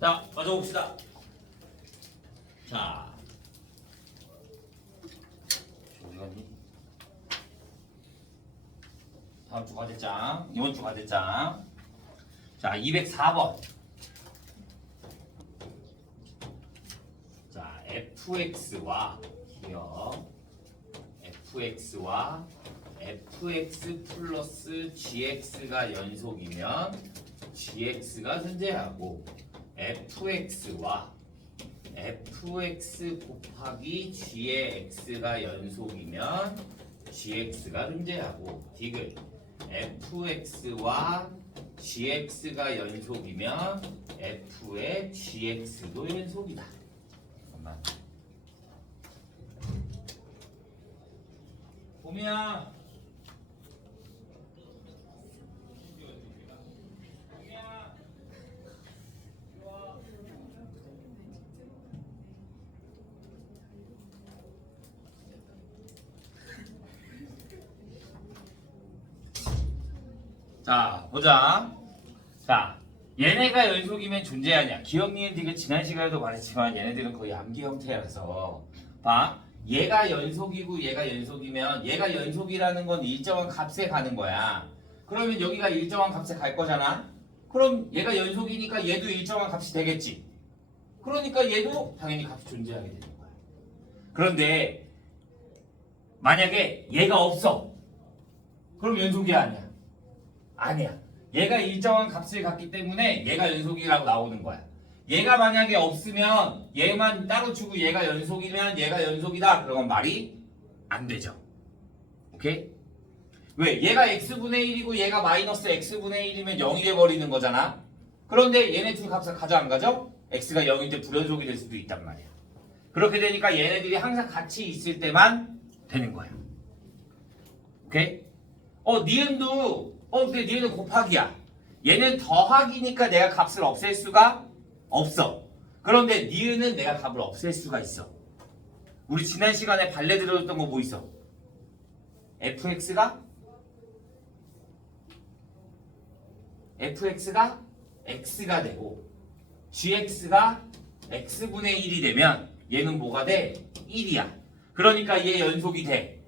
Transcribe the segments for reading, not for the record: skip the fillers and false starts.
자, 맞아 봅시다. 자, 어디 갔니? 다음 주 과제장, 이번 주 과제장. 자, 204번. 자, fx와 기억 fx와 fx 플러스 gx가 연속이면 gx가 존재하고 fx와 fx 곱하기 g의 x가 연속이면 gx가 존재하고 디귿 fx와 gx가 연속이면 f의 gx도 연속이다. 잠깐만. 봄이야. 자, 보자. 자, 얘네가 연속이면 존재하냐? 기억, 니은, 디귿 지난 시간에도 말했지만 얘네들은 거의 암기 형태라서 봐. 얘가 연속이고 얘가 연속이면 얘가 연속이라는 건 일정한 값에 가는 거야. 그러면 여기가 일정한 값에 갈 거잖아. 그럼 얘가 연속이니까 얘도 일정한 값이 되겠지. 그러니까 얘도 당연히 값이 존재하게 되는 거야. 그런데 만약에 얘가 없어. 그럼 연속이 아니야. 아니야. 얘가 일정한 값을 갖기 때문에 얘가 연속이라고 나오는 거야. 얘가 만약에 없으면 얘만 따로 주고 얘가 연속이면 얘가 연속이다. 그러면 말이 안 되죠. 오케이? 왜? 얘가 x분의 1이고 얘가 마이너스 x분의 1이면 0이 돼버리는 거잖아. 그런데 얘네 둘 값을 가져 안 가져? x가 0일 때 불연속이 될 수도 있단 말이야. 그렇게 되니까 얘네들이 항상 같이 있을 때만 되는 거야. 오케이? 니은도 근데 니은은 곱하기야. 얘는 더하기니까 내가 값을 없앨 수가 없어. 그런데 니은은 내가 값을 없앨 수가 있어. 우리 지난 시간에 발레 들어줬던 거 뭐 있어? fx가 x가 되고 gx가 x분의 1이 되면 얘는 뭐가 돼? 1이야. 그러니까 얘 연속이 돼.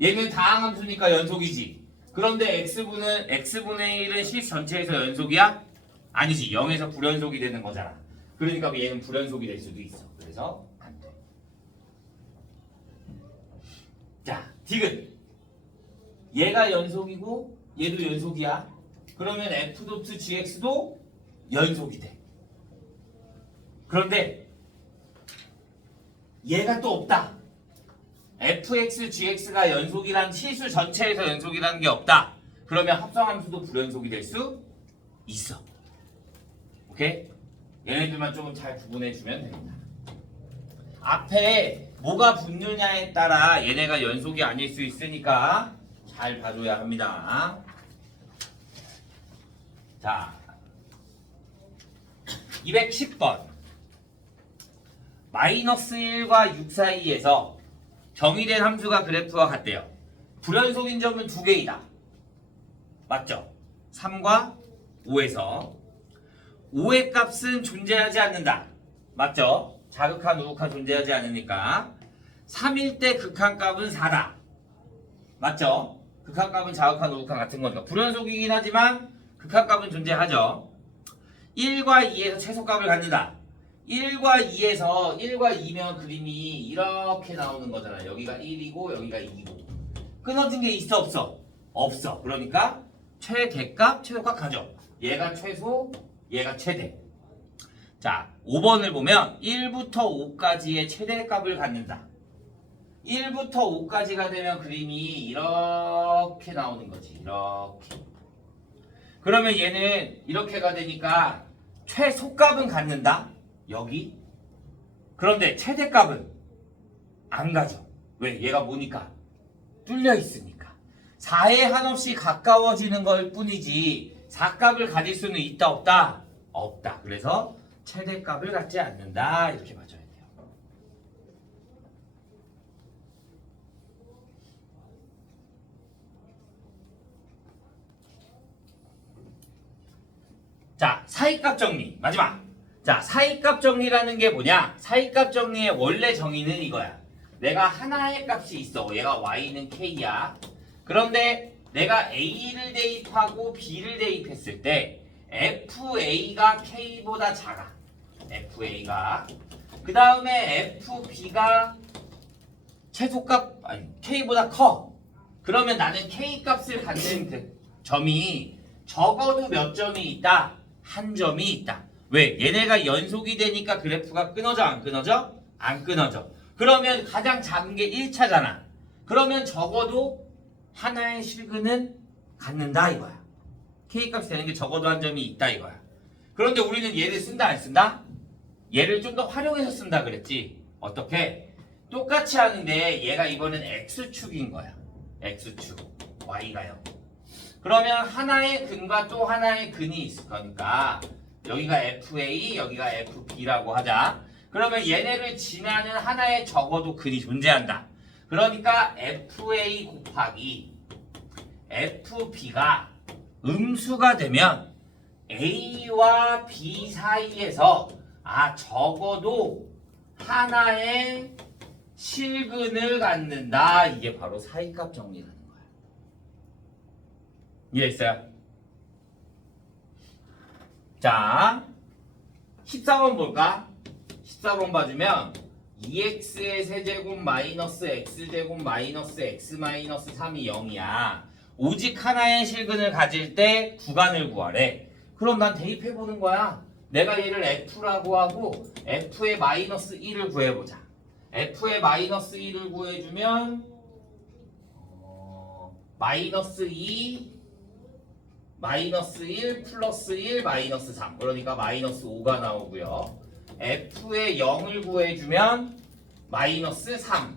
얘는 다항함수니까 연속이지. 그런데 x분의 1은 식 전체에서 연속이야? 아니지. 0에서 불연속이 되는 거잖아. 그러니까 얘는 불연속이 될 수도 있어. 그래서 안 돼. 자, 디귿. 얘가 연속이고 얘도 연속이야. 그러면 f.gx도 연속이 돼. 그런데 얘가 또 없다. fx, gx가 연속이란 실수 전체에서 연속이라는 게 없다. 그러면 합성함수도 불연속이 될 수 있어. 오케이? 얘네들만 조금 잘 구분해주면 됩니다. 앞에 뭐가 붙느냐에 따라 얘네가 연속이 아닐 수 있으니까 잘 봐줘야 합니다. 자, 210번. 마이너스 1과 6 사이에서 정의된 함수가 그래프와 같대요. 불연속인 점은 두 개이다. 맞죠? 3과 5에서 5의 값은 존재하지 않는다. 맞죠? 자극한 우극한 존재하지 않으니까 3일 때 극한값은 4다. 맞죠? 극한값은 자극한 우극한 같은 거니까 불연속이긴 하지만 극한값은 존재하죠. 1과 2에서 최소값을 갖는다. 1과 2에서 1과 2면 그림이 이렇게 나오는 거잖아. 여기가 1이고 여기가 2고 끊어진 게 있어 없어? 없어. 그러니까 최대값 최소값 가져. 얘가 최소 얘가 최대. 자, 5번을 보면 1부터 5까지의 최대값을 갖는다. 1부터 5까지가 되면 그림이 이렇게 나오는 거지. 이렇게. 그러면 얘는 이렇게가 되니까 최소값은 갖는다. 여기. 그런데 최대값은 안 가져. 왜? 얘가 뭐니까? 뚫려 있으니까. 4에 한없이 가까워지는 걸 뿐이지 4값을 가질 수는 있다 없다? 없다. 그래서 최대값을 갖지 않는다. 이렇게 맞아야 돼요. 자, 사이값 정리. 마지막. 자, 사이값 정리라는 게 뭐냐? 사이값 정리의 원래 정의는 이거야. 내가 하나의 값이 있어. 얘가 y는 k야. 그런데 내가 a를 대입하고 b를 대입했을 때 fa가 k보다 작아. fa가. 그 다음에 fb가 최소값 아니 k보다 커. 그러면 나는 k 값을 갖는 그 점이 적어도 몇 점이 있다? 한 점이 있다. 왜? 얘네가 연속이 되니까 그래프가 끊어져 안 끊어져? 안 끊어져. 그러면 가장 작은 게 1차잖아. 그러면 적어도 하나의 실근은 갖는다 이거야. K값이 되는 게 적어도 한 점이 있다 이거야. 그런데 우리는 얘를 쓴다 안 쓴다? 얘를 좀 더 활용해서 쓴다 그랬지. 어떻게? 똑같이 하는데 얘가 이번엔 X축인 거야. X축. Y가요. 그러면 하나의 근과 또 하나의 근이 있을 거니까 여기가 FA, 여기가 FB라고 하자. 그러면 얘네를 지나는 하나의 적어도 근이 존재한다. 그러니까 FA 곱하기 FB가 음수가 되면 A와 B 사이에서 적어도 하나의 실근을 갖는다. 이게 바로 사이값 정리라는 거야. 이해했어요? 자, 14번 볼까? 14번 봐주면 2x의 세제곱 마이너스 x제곱 마이너스 x 마이너스 3이 0이야. 오직 하나의 실근을 가질 때 구간을 구하래. 그럼 난 대입해보는 거야. 내가 얘를 f라고 하고 f의 마이너스 1을 구해보자. f의 마이너스 1을 구해주면 마이너스 2 마이너스 1 플러스 1 마이너스 3 그러니까 마이너스 5가 나오고요. f의 0을 구해주면 마이너스 3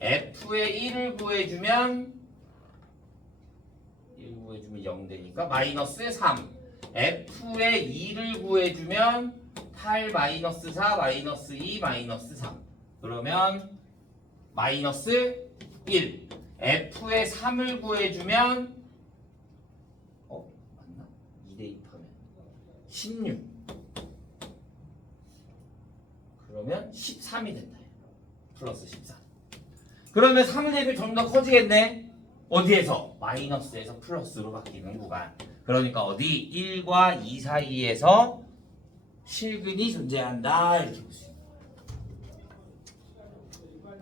f의 1을 구해주면 0 되니까 마이너스 3 f의 2를 구해주면 8 마이너스 4 마이너스 2 마이너스 3 그러면 마이너스 1 f의 3을 구해주면 맞나? 2 대입하면 16 그러면 13이 된다. 플러스 14 그러면 3을 대입해 좀 더 커지겠네. 어디에서? 마이너스에서 플러스로 바뀌는 구간. 그러니까 어디? 1과 2 사이에서 실근이 존재한다. 이렇게 볼 수 있는 거야.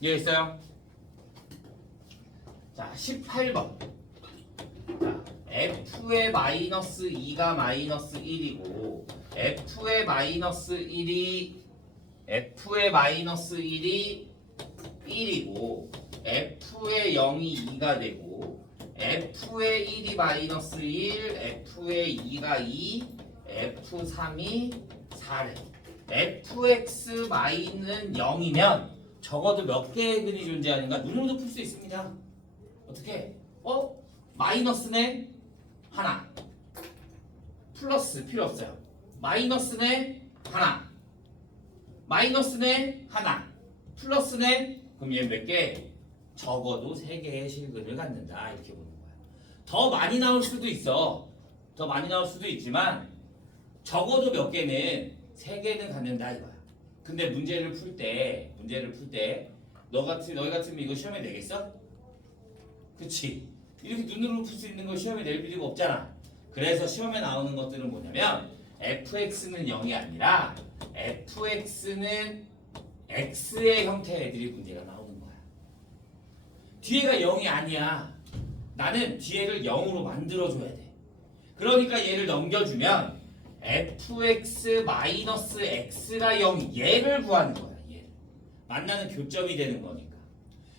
이해했어요? 자, 18번. 자, f의 마이너스 2가 마이너스 1이고 f의 마이너스 1이 1이고 f의 0이 2가 되고 f의 1이 마이너스 1 f의 2가 2 f3이 4래. fx 마이는 0이면 적어도 몇 개의 근이 존재하는가 눈으로도 풀 수 있습니다. 어떻게? 마이너스네 하나 플러스 필요 없어요. 마이너스네 하나 마이너스네 하나 플러스네 그럼 얘 몇 개? 적어도 3개의 실근을 갖는다. 이렇게 보는 거야. 더 많이 나올 수도 있어. 더 많이 나올 수도 있지만 적어도 몇 개는 3개는 갖는다 이거야. 근데 문제를 풀 때 너희 같으면 이거 시험에 내겠어? 그치? 이렇게 눈으로 풀 수 있는 거 시험에 낼 필요가 없잖아. 그래서 시험에 나오는 것들은 뭐냐면 fx는 0이 아니라 fx는 x의 형태의 애들이 문제가 나오는 거야. 뒤에가 0이 아니야. 나는 뒤에를 0으로 만들어줘야 돼. 그러니까 얘를 넘겨주면 fx-x가 0 얘를 구하는 거야. 얘 만나는 교점이 되는 거니까.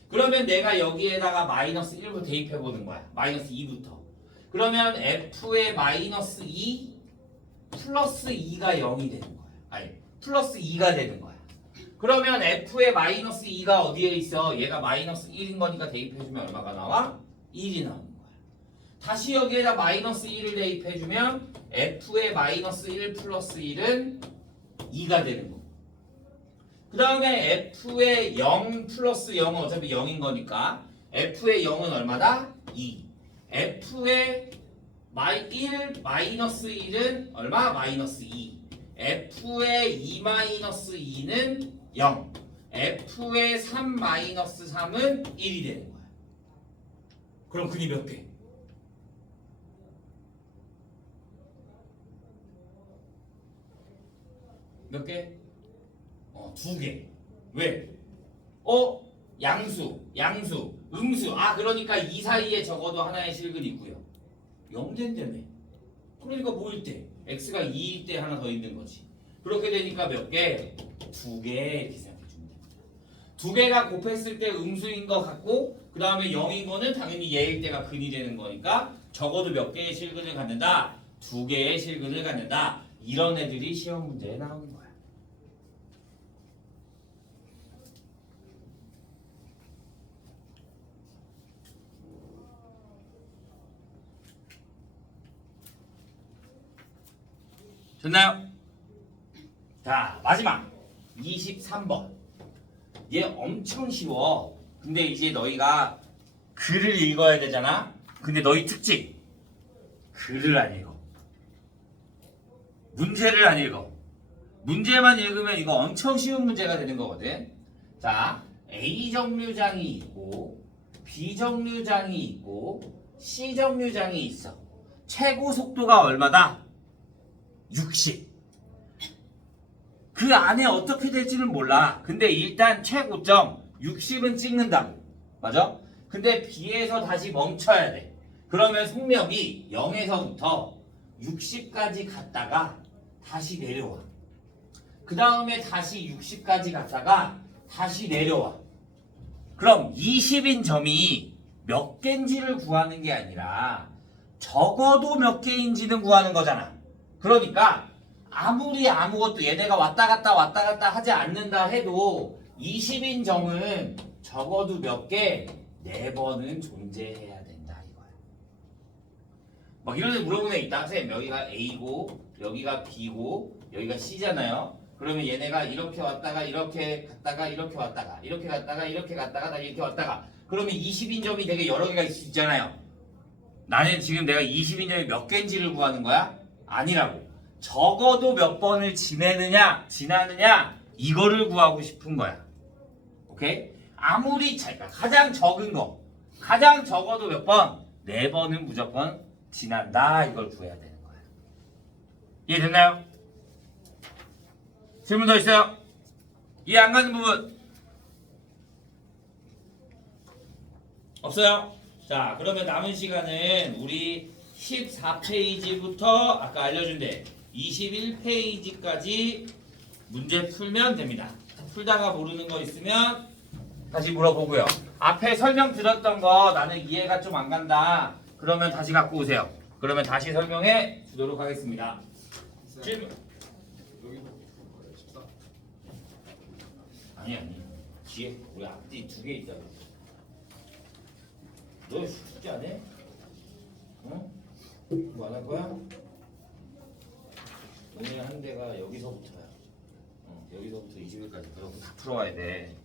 그러면 내가 여기에다가 마이너스 1부터 대입해보는 거야. 마이너스 2부터. 그러면 f의 마이너스 2 플러스 2가 0이 되는 거야. 아니 플러스 2가 되는 거야. 그러면 f의 마이너스 2가 어디에 있어? 얘가 마이너스 1인 거니까 대입해주면 얼마가 나와? 1이 나오는 거야. 다시 여기에다 마이너스 1을 대입해주면 f의 마이너스 1 플러스 1은 2가 되는 거고. 그 다음에 f의 0 플러스 0은 어차피 0인 거니까 f의 0은 얼마다? 2. f의 1 마이너스 1은 얼마? 마이너스 2. f의 2 마이너스 2는 0. f의 3 마이너스 3은 1이 되는 거야. 그럼 근이 몇 개? 몇 개? 2개. 왜? 양수, 음수. 그러니까 이 사이에 적어도 하나의 실근이 있고요. 0된다며. 그러니까 뭐일 때? x가 2일 때 하나 더 있는 거지. 그렇게 되니까 몇 개? 2개 이렇게 생각해 주면 됩니다. 2개가 곱했을 때 음수인 것 같고 그 다음에 0인 거는 당연히 얘일 때가 근이 되는 거니까 적어도 몇 개의 실근을 갖는다? 2개의 실근을 갖는다. 이런 애들이 시험 문제에 나오는 거야. 됐나요? 자, 마지막 23번. 얘 엄청 쉬워. 근데 이제 너희가 글을 읽어야 되잖아. 근데 너희 특징 글을 안 읽어. 문제를 안 읽어. 문제만 읽으면 이거 엄청 쉬운 문제가 되는 거거든. 자, A 정류장이 있고 B 정류장이 있고 C 정류장이 있어. 최고 속도가 얼마다? 60. 그 안에 어떻게 될지는 몰라. 근데 일단 최고점 60은 찍는다고. 맞아? 근데 B에서 다시 멈춰야 돼. 그러면 속력이 0에서부터 60까지 갔다가 다시 내려와. 그 다음에 다시 60까지 갔다가 다시 내려와. 그럼 20인 점이 몇 개인지를 구하는 게 아니라 적어도 몇 개인지는 구하는 거잖아. 그러니까 아무리 아무것도 얘네가 왔다 갔다 하지 않는다 해도 20인 점은 적어도 몇 개? 4번은 존재해야 된다 이거야. 막 이런 데 물어보는 애 있다. 선생님 여기가 A고 여기가 B고 여기가 C잖아요. 그러면 얘네가 이렇게 왔다가 이렇게 갔다가 이렇게 왔다가 이렇게 갔다가 이렇게 갔다가 다 이렇게 왔다가 그러면 20인 점이 되게 여러 개가 있을 수 있잖아요. 나는 지금 내가 20인 점이 몇 개인지를 구하는 거야? 아니라고. 적어도 몇 번을 지나느냐 이거를 구하고 싶은 거야. 오케이? 아무리 차이가 가장 적은 거 가장 적어도 몇 번? 4번은 무조건 지난다 이걸 구해야 되는 거야. 이해됐나요? 질문 더 있어요? 이해 안 가는 부분? 없어요? 자 그러면 남은 시간은 우리 14페이지부터 아까 알려준 데 21페이지까지 문제 풀면 됩니다. 풀다가 모르는 거 있으면 다시 물어보고요. 앞에 설명 드렸던 거 나는 이해가 좀 안 간다. 그러면 다시 갖고 오세요. 그러면 다시 설명해 주도록 하겠습니다. 질문. 아니. 뒤에 우리 앞뒤 2개 있다고. 너 숙제 안 해? 어? 뭐 안 할 거야? 오늘 한 대가 여기서부터야. 여기서부터 20일까지 그러고 다 풀어와야 돼.